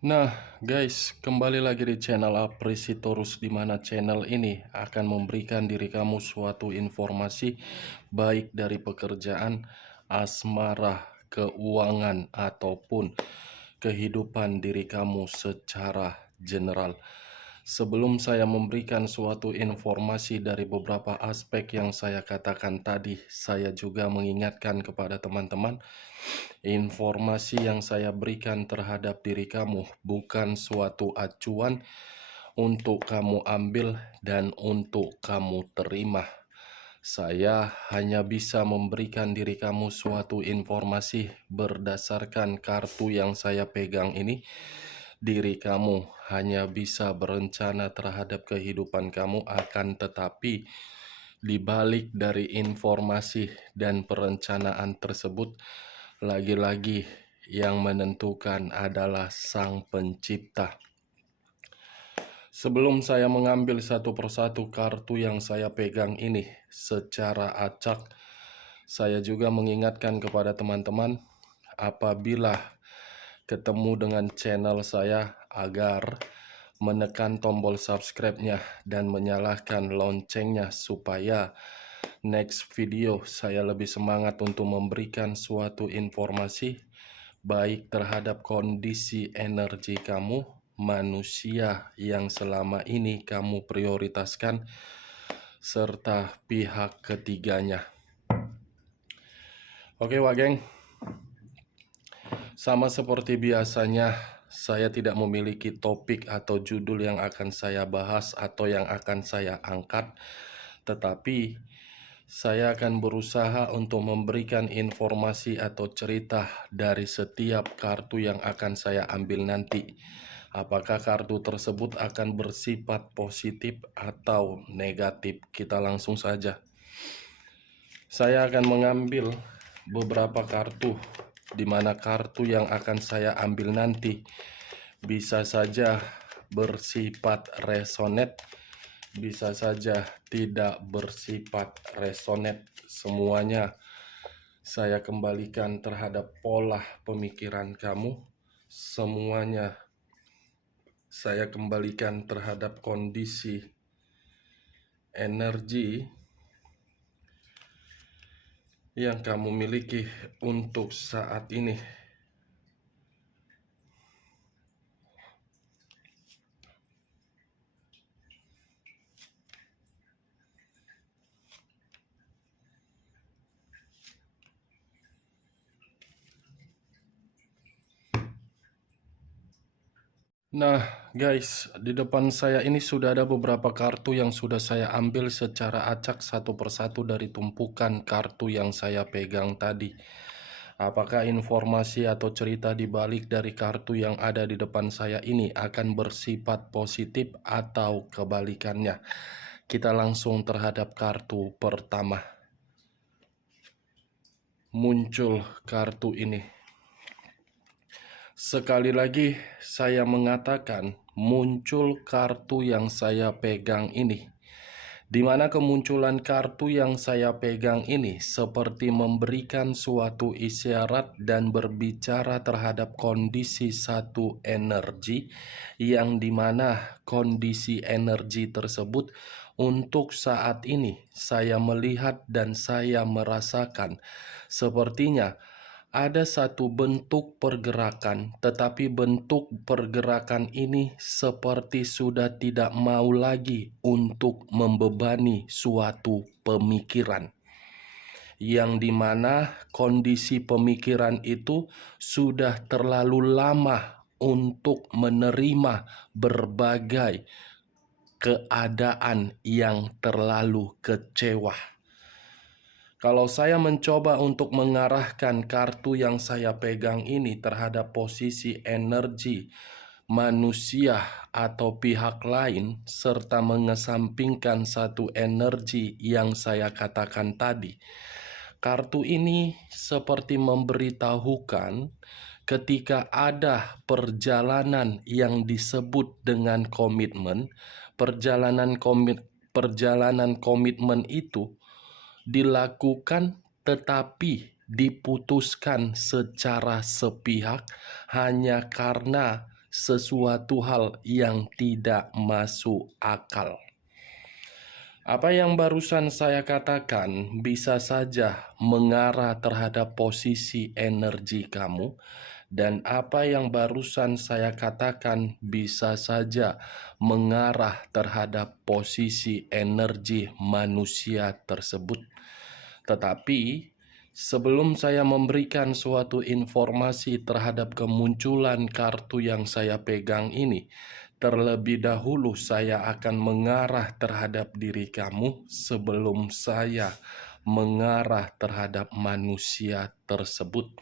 Nah, guys, kembali lagi di channel Apresitorus, di mana channel ini akan memberikan diri kamu suatu informasi baik dari pekerjaan, asmara, keuangan, ataupun kehidupan diri kamu secara general. Sebelum saya memberikan suatu informasi dari beberapa aspek yang saya katakan tadi, saya juga mengingatkan kepada teman-teman, informasi yang saya berikan terhadap diri kamu bukan suatu acuan untuk kamu ambil dan untuk kamu terima. Saya hanya bisa memberikan diri kamu suatu informasi berdasarkan kartu yang saya pegang ini. Diri kamu hanya bisa berencana terhadap kehidupan kamu, akan tetapi di balik dari informasi dan perencanaan tersebut, lagi-lagi yang menentukan adalah Sang Pencipta. Sebelum saya mengambil satu persatu kartu yang saya pegang ini secara acak, saya juga mengingatkan kepada teman-teman, apabila ketemu dengan channel saya, agar menekan tombol subscribe-nya dan menyalakan loncengnya supaya next video saya lebih semangat untuk memberikan suatu informasi baik terhadap kondisi energi kamu, manusia yang selama ini kamu prioritaskan, serta pihak ketiganya. Oke, Wak Geng, sama seperti biasanya, saya tidak memiliki topik atau judul yang akan saya bahas atau yang akan saya angkat, tetapi saya akan berusaha untuk memberikan informasi atau cerita dari setiap kartu yang akan saya ambil nanti. Apakah kartu tersebut akan bersifat positif atau negatif? Kita langsung saja. Saya akan mengambil beberapa kartu, di mana kartu yang akan saya ambil nanti bisa saja bersifat resonate, bisa saja tidak bersifat resonate. Semuanya saya kembalikan terhadap pola pemikiran kamu. Semuanya saya kembalikan terhadap kondisi energi yang kamu miliki untuk saat ini. Nah, guys, di depan saya ini sudah ada beberapa kartu yang sudah saya ambil secara acak satu persatu dari tumpukan kartu yang saya pegang tadi. Apakah informasi atau cerita di balik dari kartu yang ada di depan saya ini akan bersifat positif atau kebalikannya? Kita langsung terhadap kartu pertama. Muncul kartu ini. Sekali lagi saya mengatakan, muncul kartu yang saya pegang ini. Di mana kemunculan kartu yang saya pegang ini seperti memberikan suatu isyarat dan berbicara terhadap kondisi satu energi, yang dimana kondisi energi tersebut untuk saat ini saya melihat dan saya merasakan sepertinya ada satu bentuk pergerakan, tetapi bentuk pergerakan ini seperti sudah tidak mau lagi untuk membebani suatu pemikiran, yang dimana kondisi pemikiran itu sudah terlalu lama untuk menerima berbagai keadaan yang terlalu kecewa. Kalau saya mencoba untuk mengarahkan kartu yang saya pegang ini terhadap posisi energi manusia atau pihak lain, serta mengesampingkan satu energi yang saya katakan tadi, kartu ini seperti memberitahukan ketika ada perjalanan yang disebut dengan komitmen, perjalanan komitmen itu dilakukan tetapi diputuskan secara sepihak hanya karena sesuatu hal yang tidak masuk akal. Apa yang barusan saya katakan bisa saja mengarah terhadap posisi energi kamu, dan apa yang barusan saya katakan bisa saja mengarah terhadap posisi energi manusia tersebut. Tetapi sebelum saya memberikan suatu informasi terhadap kemunculan kartu yang saya pegang ini, terlebih dahulu saya akan mengarah terhadap diri kamu sebelum saya mengarah terhadap manusia tersebut.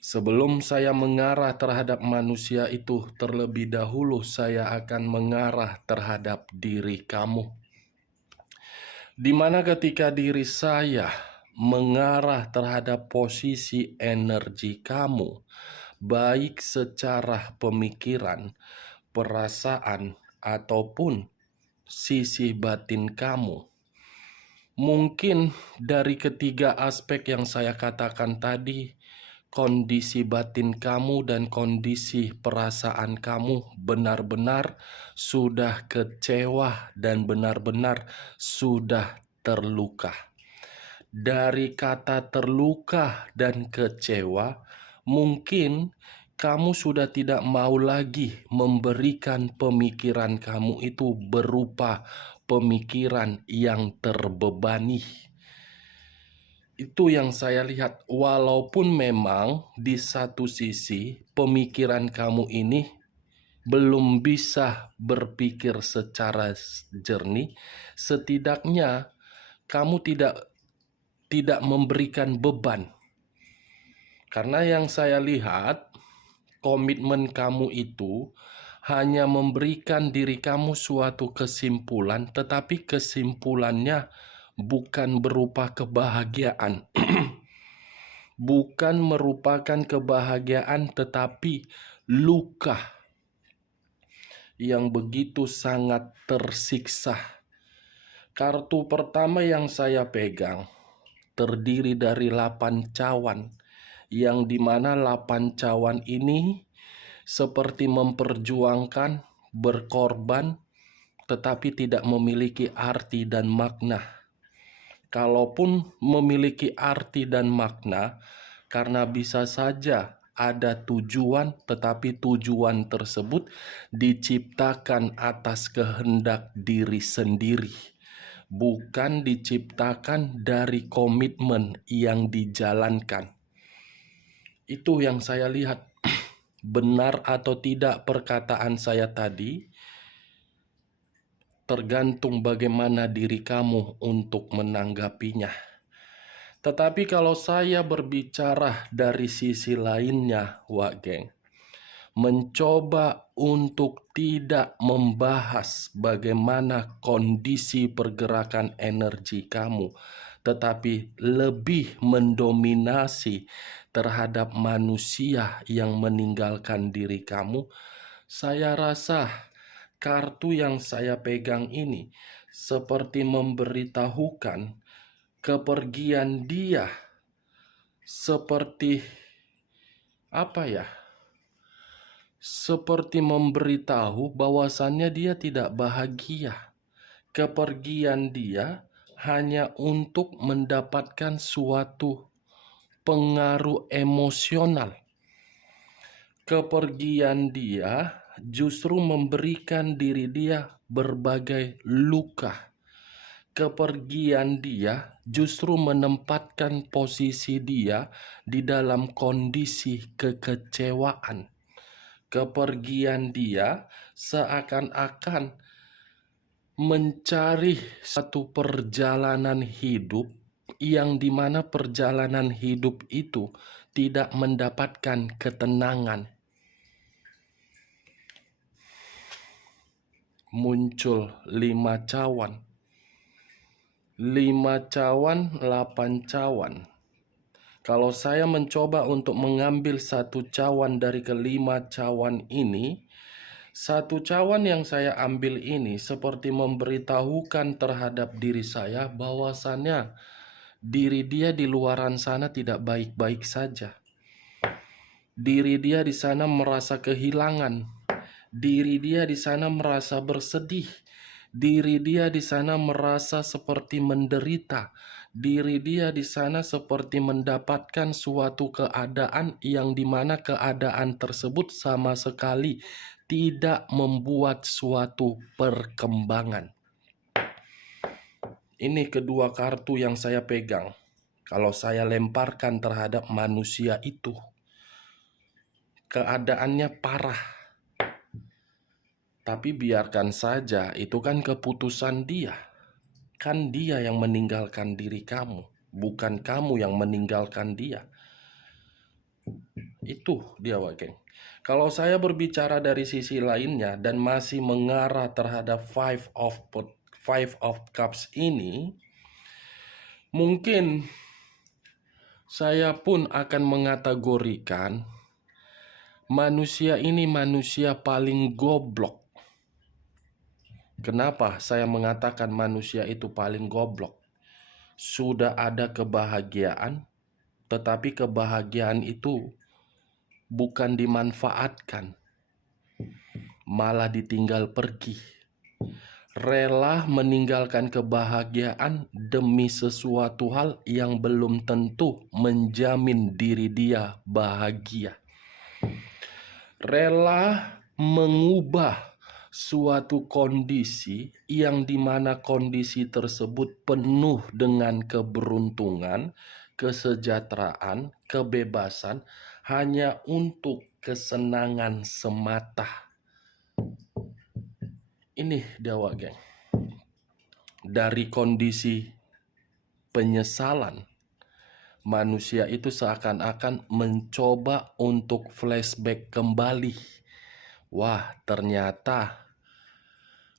Sebelum saya mengarah terhadap manusia itu, terlebih dahulu saya akan mengarah terhadap diri kamu. Di mana ketika diri saya mengarah terhadap posisi energi kamu, baik secara pemikiran, perasaan, ataupun sisi batin kamu. Mungkin dari ketiga aspek yang saya katakan tadi, kondisi batin kamu dan kondisi perasaan kamu benar-benar sudah kecewa dan benar-benar sudah terluka. Dari kata terluka dan kecewa, mungkin kamu sudah tidak mau lagi memberikan pemikiran kamu itu berupa pemikiran yang terbebani. Itu yang saya lihat, walaupun memang di satu sisi pemikiran kamu ini belum bisa berpikir secara jernih, setidaknya kamu tidak memberikan beban. Karena yang saya lihat, komitmen kamu itu hanya memberikan diri kamu suatu kesimpulan, tetapi kesimpulannya bukan berupa kebahagiaan. Bukan merupakan kebahagiaan, tetapi luka yang begitu sangat tersiksa. Kartu pertama yang saya pegang terdiri dari 8 cawan, yang dimana 8 cawan ini seperti memperjuangkan, berkorban, tetapi tidak memiliki arti dan makna. Kalaupun memiliki arti dan makna, karena bisa saja ada tujuan, tetapi tujuan tersebut diciptakan atas kehendak diri sendiri, bukan diciptakan dari komitmen yang dijalankan. Itu yang saya lihat. Benar atau tidak perkataan saya tadi, tergantung bagaimana diri kamu untuk menanggapinya. Tetapi kalau saya berbicara dari sisi lainnya, Wak Geng, mencoba untuk tidak membahas bagaimana kondisi pergerakan energi kamu, tetapi lebih mendominasi terhadap manusia yang meninggalkan diri kamu, saya rasa kartu yang saya pegang ini seperti memberitahukan kepergian dia, seperti apa ya? Seperti memberitahu bahwasannya dia tidak bahagia. Kepergian dia hanya untuk mendapatkan suatu pengaruh emosional. Kepergian dia justru memberikan diri dia berbagai luka. Kepergian dia justru menempatkan posisi dia di dalam kondisi kekecewaan. Kepergian dia seakan-akan mencari satu perjalanan hidup yang dimana perjalanan hidup itu tidak mendapatkan ketenangan. Muncul 5 cawan. 5 cawan, 8 cawan. Kalau saya mencoba untuk mengambil satu cawan dari kelima cawan ini, satu cawan yang saya ambil ini seperti memberitahukan terhadap diri saya bahwasannya diri dia di luaran sana tidak baik-baik saja. Diri dia di sana merasa kehilangan. Diri dia di sana merasa bersedih. Diri dia di sana merasa seperti menderita. Diri dia di sana seperti mendapatkan suatu keadaan yang dimana keadaan tersebut sama sekali tidak membuat suatu perkembangan. Ini kedua kartu yang saya pegang. Kalau saya lemparkan terhadap manusia itu, keadaannya parah. Tapi biarkan saja, itu kan keputusan dia. Kan dia yang meninggalkan diri kamu, bukan kamu yang meninggalkan dia. Itu dia, geng. Kalau saya berbicara dari sisi lainnya dan masih mengarah terhadap Five of Cups ini, mungkin saya pun akan mengategorikan manusia ini manusia paling goblok. Kenapa saya mengatakan manusia itu paling goblok? Sudah ada kebahagiaan, tetapi kebahagiaan itu bukan dimanfaatkan, malah ditinggal pergi. Rela meninggalkan kebahagiaan demi sesuatu hal yang belum tentu menjamin diri dia bahagia. Rela mengubah suatu kondisi yang dimana kondisi tersebut penuh dengan keberuntungan, kesejahteraan, kebebasan hanya untuk kesenangan semata. Ini Dewa geng. Dari kondisi penyesalan, manusia itu seakan-akan mencoba untuk flashback kembali. Wah, ternyata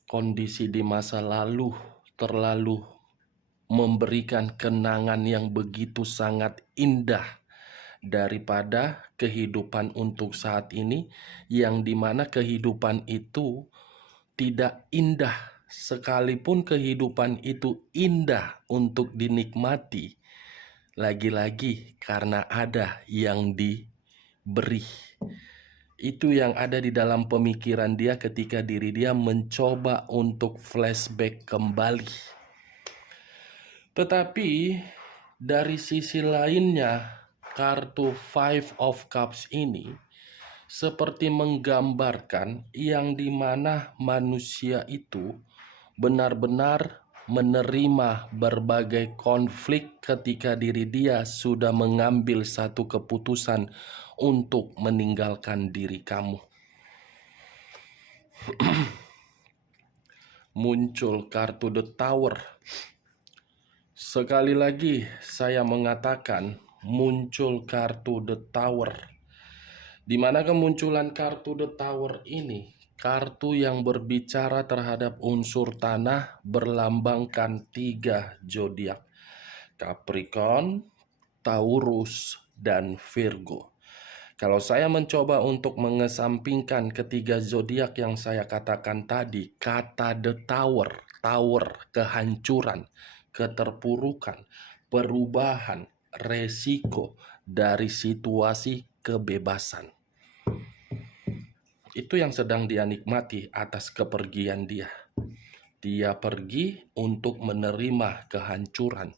kondisi di masa lalu terlalu memberikan kenangan yang begitu sangat indah daripada kehidupan untuk saat ini, yang dimana kehidupan itu tidak indah. Sekalipun kehidupan itu indah untuk dinikmati, lagi-lagi karena ada yang diberi. Itu yang ada di dalam pemikiran dia ketika diri dia mencoba untuk flashback kembali. Tetapi dari sisi lainnya, kartu Five of Cups ini seperti menggambarkan yang dimana manusia itu benar-benar menerima berbagai konflik ketika diri dia sudah mengambil satu keputusan untuk meninggalkan diri kamu. Muncul kartu The Tower. Sekali lagi saya mengatakan muncul kartu The Tower. Di mana kemunculan kartu The Tower ini, kartu yang berbicara terhadap unsur tanah berlambangkan 3 zodiak: Capricorn, Taurus, dan Virgo. Kalau saya mencoba untuk mengesampingkan ketiga zodiak yang saya katakan tadi, kata The Tower, tower, kehancuran, keterpurukan, perubahan, resiko dari situasi kebebasan. Itu yang sedang dia nikmati atas kepergian dia. Dia pergi untuk menerima kehancuran.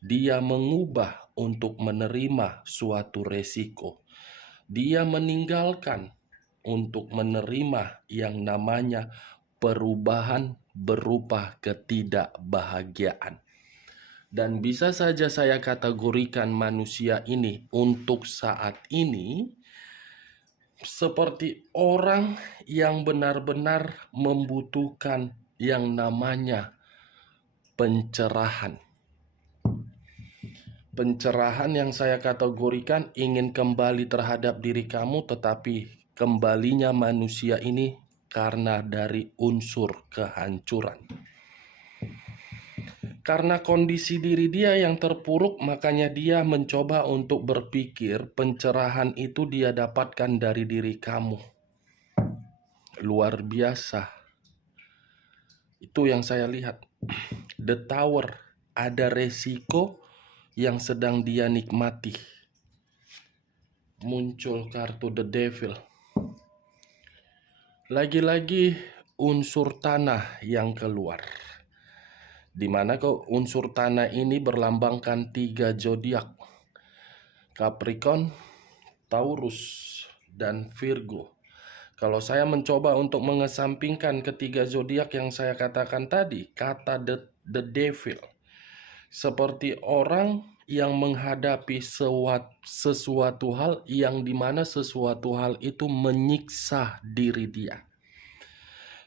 Dia mengubah untuk menerima suatu resiko. Dia meninggalkan untuk menerima yang namanya perubahan berupa ketidakbahagiaan. Dan bisa saja saya kategorikan manusia ini untuk saat ini seperti orang yang benar-benar membutuhkan yang namanya pencerahan. Pencerahan yang saya kategorikan ingin kembali terhadap diri kamu, tetapi kembalinya manusia ini karena dari unsur kehancuran. Karena kondisi diri dia yang terpuruk, makanya dia mencoba untuk berpikir pencerahan itu dia dapatkan dari diri kamu. Luar biasa. Itu yang saya lihat. The Tower, ada resiko yang sedang dia nikmati. muncul kartu The Devil. Lagi-lagi unsur tanah yang keluar. Di mana unsur tanah ini berlambangkan 3 zodiak. Capricorn, Taurus, dan Virgo. Kalau saya mencoba untuk mengesampingkan ketiga zodiak yang saya katakan tadi, kata the devil seperti orang yang menghadapi sesuatu hal yang dimana sesuatu hal itu menyiksa diri dia.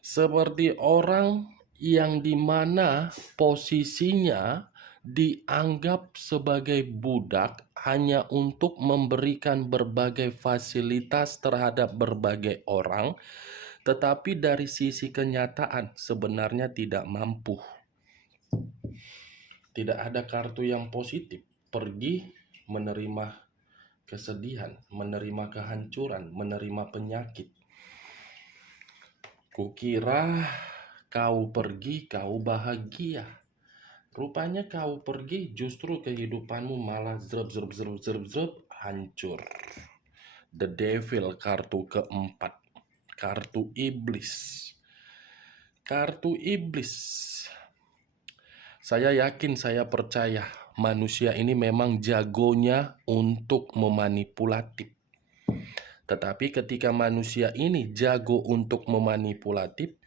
Seperti orang yang dimana posisinya dianggap sebagai budak hanya untuk memberikan berbagai fasilitas terhadap berbagai orang, tetapi dari sisi kenyataan sebenarnya tidak mampu. Tidak ada kartu yang positif. Pergi menerima kesedihan, menerima kehancuran, menerima penyakit. Kukira kau pergi, kau bahagia. Rupanya kau pergi, justru kehidupanmu malah zrep, hancur. The Devil, kartu keempat. Kartu iblis. Kartu iblis. Saya yakin, saya percaya manusia ini memang jagonya untuk memanipulatif. Tetapi ketika manusia ini jago untuk memanipulatif,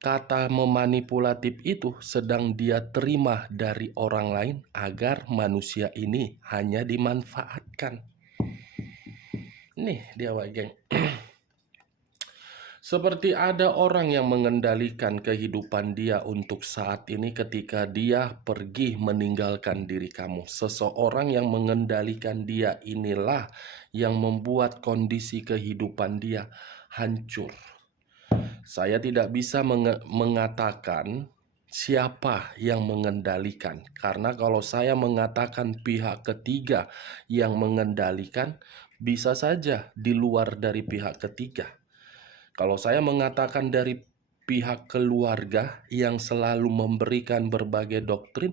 kata memanipulatif itu sedang dia terima dari orang lain agar manusia ini hanya dimanfaatkan. Nih dia, geng. Seperti ada orang yang mengendalikan kehidupan dia untuk saat ini ketika dia pergi meninggalkan diri kamu. Seseorang yang mengendalikan dia inilah yang membuat kondisi kehidupan dia hancur. Saya tidak bisa mengatakan siapa yang mengendalikan. Karena kalau saya mengatakan pihak ketiga yang mengendalikan, bisa saja di luar dari pihak ketiga. Kalau saya mengatakan dari pihak keluarga yang selalu memberikan berbagai doktrin,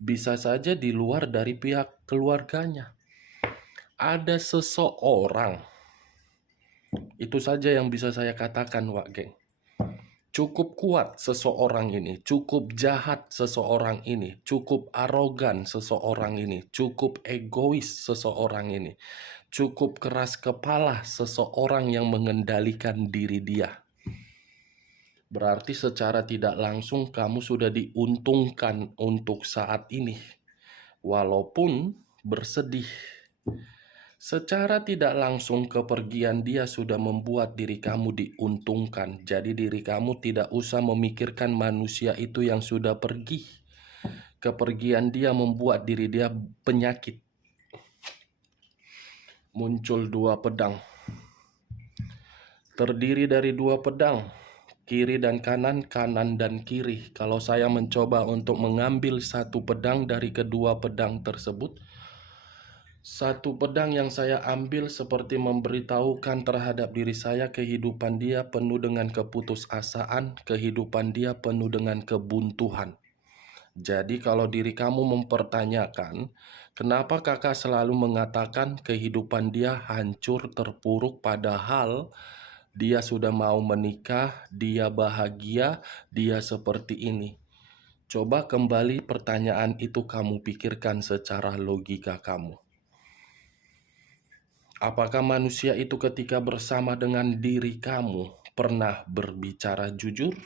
bisa saja di luar dari pihak keluarganya. Ada seseorang, itu saja yang bisa saya katakan, Wak Geng. Cukup kuat seseorang ini, cukup jahat seseorang ini, cukup arogan seseorang ini, cukup egois seseorang ini, cukup keras kepala seseorang yang mengendalikan diri dia. Berarti secara tidak langsung kamu sudah diuntungkan untuk saat ini, walaupun bersedih. Secara tidak langsung kepergian dia sudah membuat diri kamu diuntungkan. Jadi diri kamu tidak usah memikirkan manusia itu yang sudah pergi. Kepergian dia membuat diri dia penyakit. Muncul 2 pedang. Terdiri dari 2 pedang. Kiri dan kanan, kanan dan kiri. Kalau saya mencoba untuk mengambil satu pedang dari kedua pedang tersebut, satu pedang yang saya ambil seperti memberitahukan terhadap diri saya kehidupan dia penuh dengan keputusasaan, kehidupan dia penuh dengan kebuntuan. Jadi kalau diri kamu mempertanyakan, kenapa kakak selalu mengatakan kehidupan dia hancur terpuruk padahal dia sudah mau menikah, dia bahagia, dia seperti ini. Coba kembali pertanyaan itu kamu pikirkan secara logika kamu. Apakah manusia itu ketika bersama dengan diri kamu pernah berbicara jujur?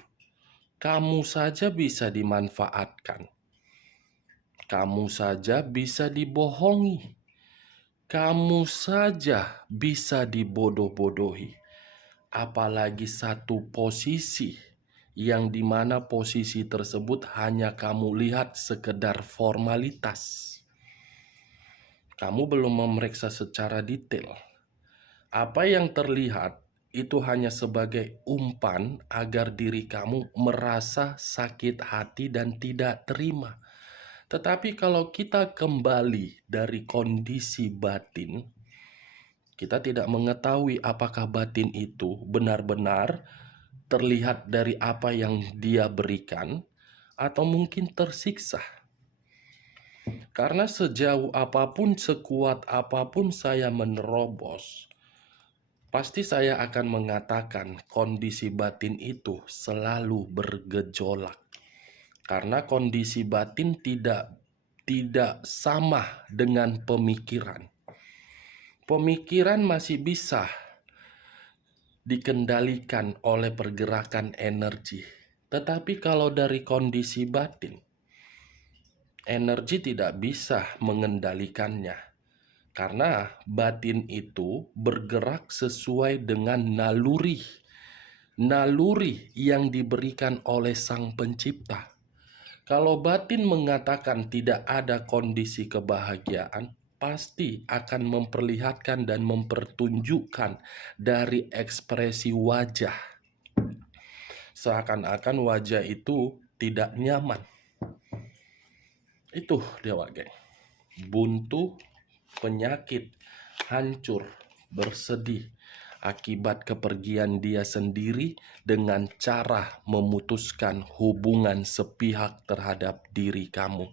Kamu saja bisa dimanfaatkan. Kamu saja bisa dibohongi. Kamu saja bisa dibodoh-bodohi. Apalagi satu posisi yang dimana posisi tersebut hanya kamu lihat sekedar formalitas. Kamu belum memeriksa secara detail. Apa yang terlihat itu hanya sebagai umpan agar diri kamu merasa sakit hati dan tidak terima. Tetapi kalau kita kembali dari kondisi batin, kita tidak mengetahui apakah batin itu benar-benar terlihat dari apa yang dia berikan atau mungkin tersiksa. Karena sejauh apapun, sekuat apapun saya menerobos, pasti saya akan mengatakan kondisi batin itu selalu bergejolak. Karena kondisi batin tidak sama dengan pemikiran. Pemikiran masih bisa dikendalikan oleh pergerakan energi. Tetapi kalau dari kondisi batin, energi tidak bisa mengendalikannya. Karena batin itu bergerak sesuai dengan naluri. Naluri yang diberikan oleh Sang Pencipta. Kalau batin mengatakan tidak ada kondisi kebahagiaan, pasti akan memperlihatkan dan mempertunjukkan dari ekspresi wajah. Seakan-akan wajah itu tidak nyaman. Itu dia geng. Buntu, penyakit, hancur, bersedih akibat kepergian dia sendiri dengan cara memutuskan hubungan sepihak terhadap diri kamu.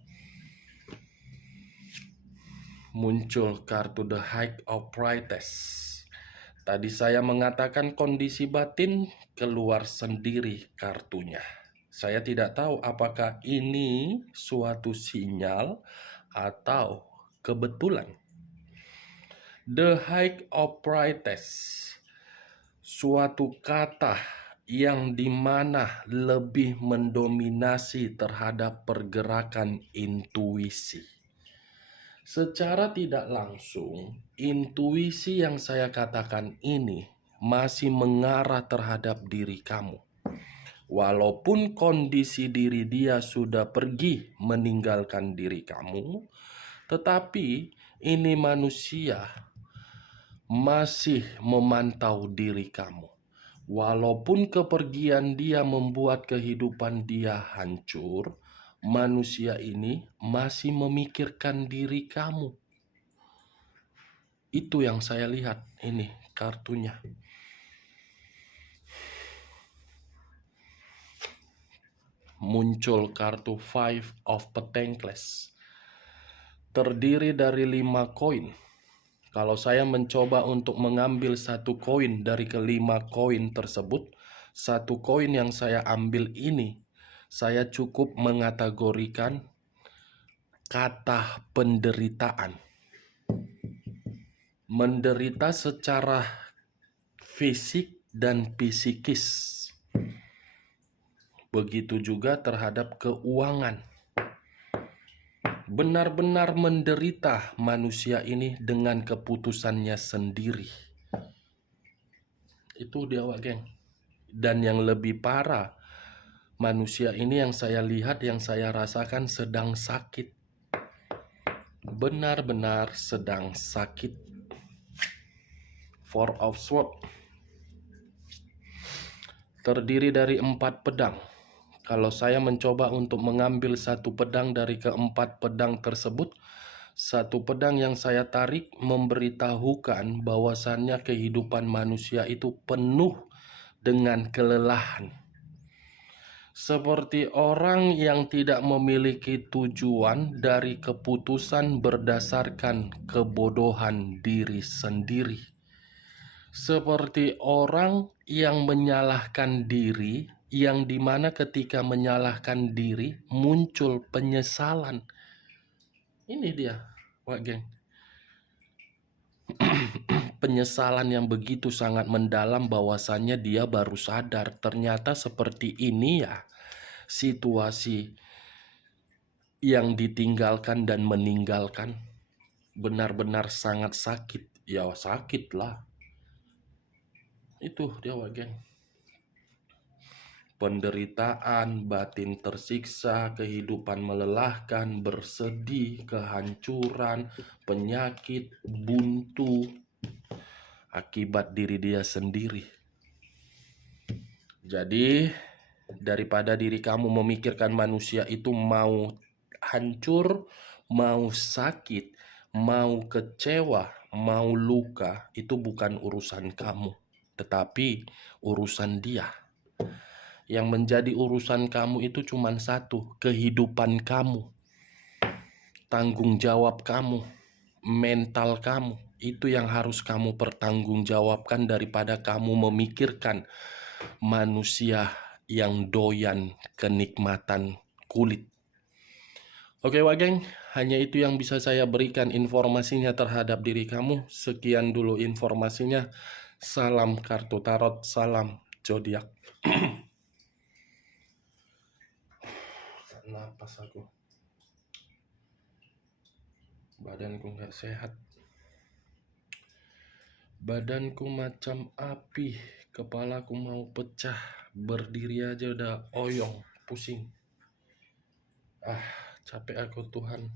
Muncul kartu The High of Priestess. Tadi saya mengatakan kondisi batin, keluar sendiri kartunya. Saya tidak tahu apakah ini suatu sinyal atau kebetulan. The High of Priestess, suatu kata yang dimana lebih mendominasi terhadap pergerakan intuisi. Secara tidak langsung, intuisi yang saya katakan ini masih mengarah terhadap diri kamu. Walaupun kondisi diri dia sudah pergi meninggalkan diri kamu, tetapi ini manusia masih memantau diri kamu. Walaupun kepergian dia membuat kehidupan dia hancur, manusia ini masih memikirkan diri kamu. Itu yang saya lihat, ini kartunya. Muncul kartu Five of Pentacles. Terdiri dari 5 koin. Kalau saya mencoba untuk mengambil satu koin dari kelima koin tersebut, satu koin yang saya ambil ini, saya cukup mengategorikan kata penderitaan. Menderita secara fisik dan psikis. Begitu juga terhadap keuangan. Benar-benar menderita manusia ini dengan keputusannya sendiri. Itu dia geng. Dan yang lebih parah, manusia ini yang saya lihat, yang saya rasakan sedang sakit. Benar-benar sedang sakit. Four of Swords. Terdiri dari 4 pedang. Kalau saya mencoba untuk mengambil satu pedang dari keempat pedang tersebut, satu pedang yang saya tarik memberitahukan bahwasannya kehidupan manusia itu penuh dengan kelelahan. Seperti orang yang tidak memiliki tujuan dari keputusan berdasarkan kebodohan diri sendiri. Seperti orang yang menyalahkan diri, yang dimana ketika menyalahkan diri muncul penyesalan. Ini dia, geng. Penyesalan yang begitu sangat mendalam bahwasannya dia baru sadar ternyata seperti ini ya situasi yang ditinggalkan dan meninggalkan. Benar-benar sangat sakit. Ya sakit lah. Itu dia geng. Penderitaan, batin tersiksa, kehidupan melelahkan, bersedih, kehancuran, penyakit, buntu, akibat diri dia sendiri. Jadi, daripada diri kamu memikirkan manusia itu mau hancur, mau sakit, mau kecewa, mau luka, itu bukan urusan kamu, tetapi urusan dia. Yang menjadi urusan kamu itu cuma satu, kehidupan kamu. tanggung jawab kamu, mental kamu. Itu yang harus kamu pertanggungjawabkan daripada kamu memikirkan manusia yang doyan kenikmatan kulit. Oke Wageng, hanya itu yang bisa saya berikan informasinya terhadap diri kamu. Sekian dulu informasinya. Salam kartu tarot, salam zodiak. Napas aku. Badanku nggak sehat. Badanku macam api, kepalaku mau pecah, berdiri aja udah oyong, pusing. Capek aku Tuhan.